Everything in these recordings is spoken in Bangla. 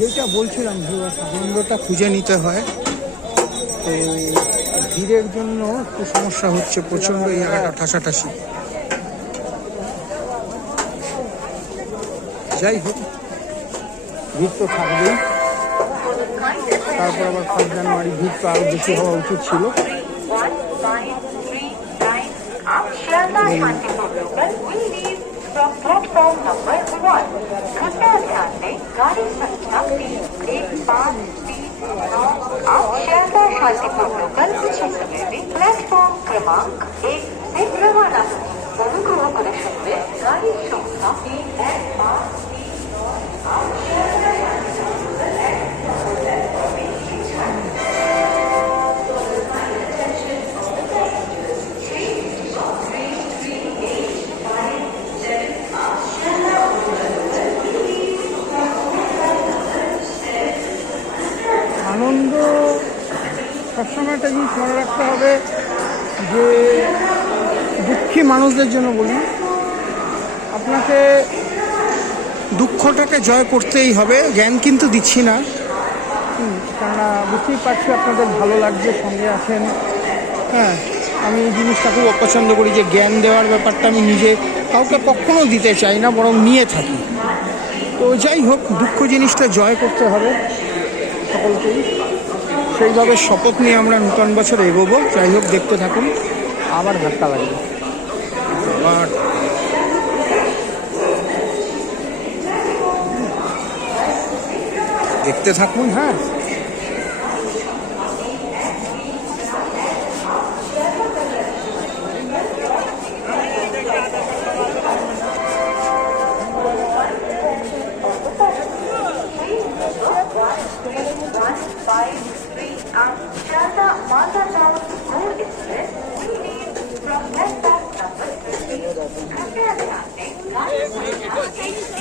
যেটা বলছিলাম আনন্দটা খুঁজে নিতে হয়, তো ভিড়ের জন্য একটু সমস্যা হচ্ছে, প্রচণ্ড এই জায়গাটা ঠাসাঠাসি। যাই হোক, ভিড় তো থাকবেই। তারপর আবার 1 জানুয়ারি ভিড় তো আরও বেশি হওয়া উচিত ছিল। From platform number 1, कृपया ध्यान दें गाड़ी संख्या 3, 1, 5, 3, 9 आप शारदा शांतिपुर लोकल कुछ ही समय में प्लेटफॉर्म क्रमांक 1 से रवाना होगी। अनुग्रह করে শুনবেন গাড়ি সংখ্যা 3, 1, 5, 3, 9 आप शारदा शांतिपुर लोकल আনন্দ সবসময় একটা জিনিস মনে রাখতে হবে যে দুঃখী মানুষদের জন্য বলি, আপনাকে দুঃখটাকে জয় করতেই হবে। জ্ঞান কিন্তু দিচ্ছি না, কেননা বুঝতেই পারছি আপনাদের ভালো লাগছে, সঙ্গে আছেন। হ্যাঁ, আমি এই জিনিসটা খুব অপছন্দ করি যে জ্ঞান দেওয়ার ব্যাপারটা আমি নিজে কাউকে কখনো দিতে চাই না, বরং নিয়ে থাকি। তো যাই হোক, দুঃখ জিনিসটা জয় করতে হবে সকলকেই। সেইভাবে শপথ নিয়ে আমরা নূতন বছর এগোবো। যাই হোক, দেখতে থাকুন। আবার ধাক্কা লাগবে, আবার দেখতে থাকুন। হ্যাঁ,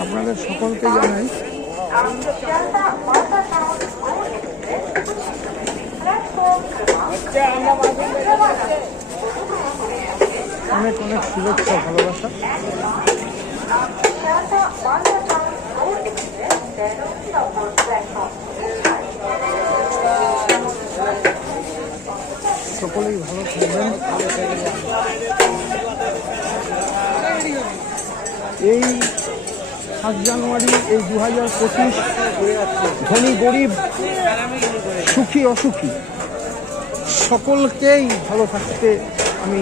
আপনাদের সকলকে জানাই অনেক অনেক শুভেচ্ছা, ভালোবাসা। সকলেই ভালো থাকবেন। এই 7 জানুয়ারি, এই 2025, ধনী গরিব, সুখী অসুখী সকলকেই ভালো থাকতে আমি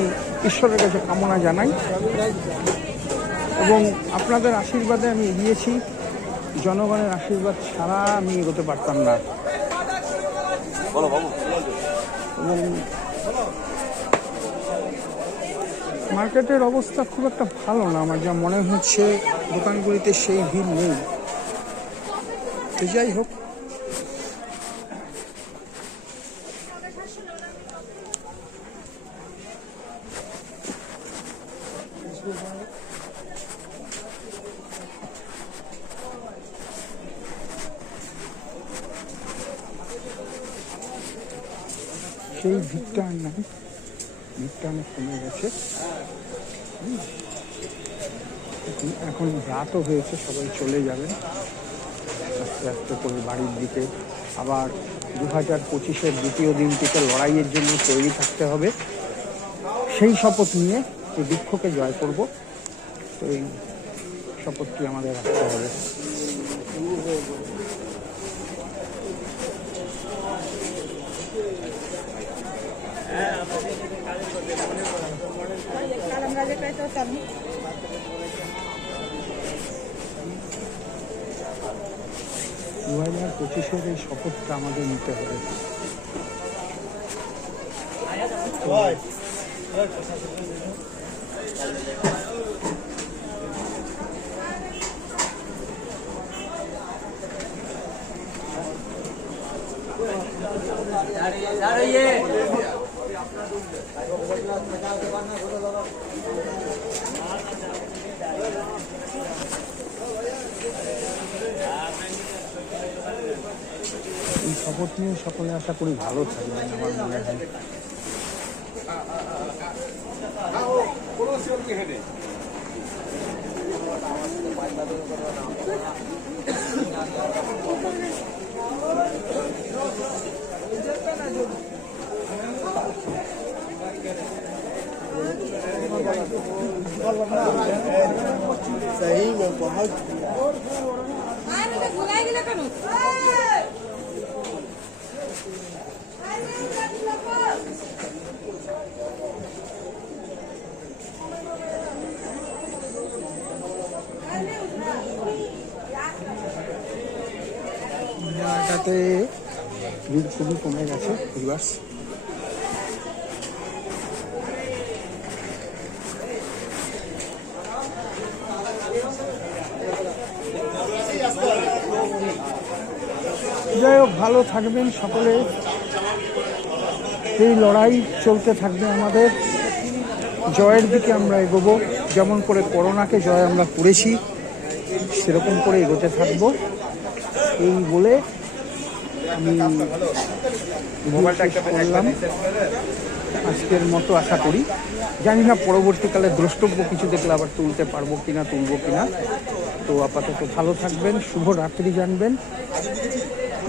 ঈশ্বরের কাছে কামনা জানাই, এবং আপনাদের আশীর্বাদে আমি এগিয়েছি। জনগণের আশীর্বাদ ছাড়া আমি এগোতে পারতাম না। এবং মার্কেটের অবস্থা খুব একটা ভালো না, আমার যা মনে হচ্ছে। দোকানগুলিতে সেই ভিড় নেই। তো যাই হোক, সেই ভিড়টা আর নাই, ভিড়টা অনেক কমে গেছে। এখন রাতও হয়েছে, সবাই চলে যাবেন আস্তে আস্তে করে বাড়ির দিকে। আবার 2025-এর দ্বিতীয় দিনটিতে লড়াইয়ের জন্য তৈরি থাকতে হবে। সেই শপথ নিয়ে এই দুঃখকে জয় করব। তো এই শপথটি আমাদের রাখতে হবে। দু 2025-এর এই শপথটা আমাদের নিতে হবে। এই শপথ নিয়ে সকলে আশা করি ভালো থাকবেন, আমার মনে হয়। এটাতে ভিড় খুবই কমে গেছে ভিউয়ার্স। যাই হোক, ভালো থাকবেন সকলে। এই লড়াই চলতে থাকবে আমাদের, জয়ের দিকে আমরা এগোবো। যেমন করে করোনাকে জয় আমরা করেছি, সেরকম করে এগোতে থাকবো। এই বলে আমি করলাম আজকের মতো। আশা করি, জানি না পরবর্তীকালে দ্রষ্টব্য কিছু দেখলে আবার তুলতে পারবো কিনা, তুলবো কিনা। তো আপাতত ভালো থাকবেন, শুভ রাত্রি জানবেন।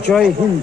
জয় হিন্দ।